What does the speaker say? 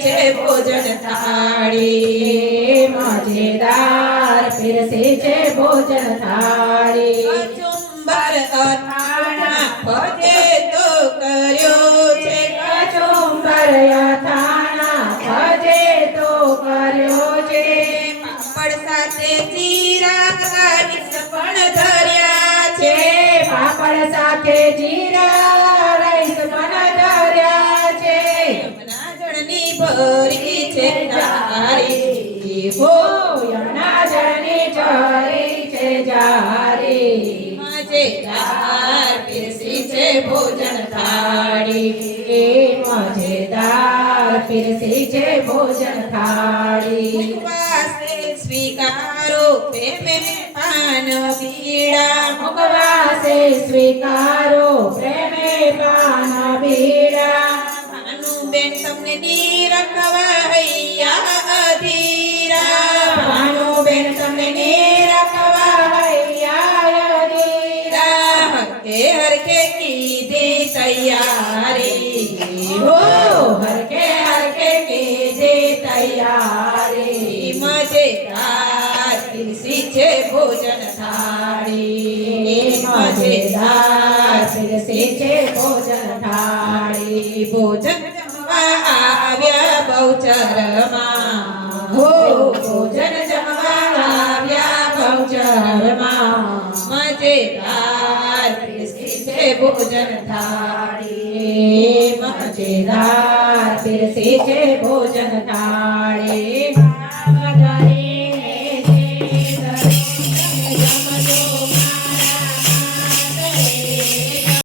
છે ભોજન થાળી મજેદાર પીરસે છે ભોજન થાળી કચુંબર અથાણા ફજે તો કર્યો છે કચુંબર અથાણા ફજે તો કર્યો છે પાપડ સાથે જીરા રાઈસ પણ ધર્યા છે પાપડ સાથે જીરા રાઈસ પણ ધર્યા છે યમુના જળની ભરી છે જારી હો યમુના જળની ભરી છે જારી મજેદાર પીરસી છે ભોજન થાળી મજેદાર પીરસી છે ભોજન થાળી મુખવાસે સ્વીકારો પ્રેમે પાન બીડા મુખવાસે સ્વીકારો પ્રેમે પાન બીડા ભાનુબેન તમને નીરખવાયા અધીરા ભાનુબેન તમને નીરખવાયા અધીરા હરકે હરકે કીધી તૈયારી હો હરકે હરકે કીધી તૈયારી મજેદાર પીરસી છે ભોજન થાળી મજેદાર પીરસી છે ભોજન થાળી ભોજન જમવા આવ્યા બહુચરમાં હો ભોજન જમવા આવ્યા બહુચરમાં મજેદાર પીરસી છે ભોજન થાળી મજેદાર પીરસી છે ભોજન થાળી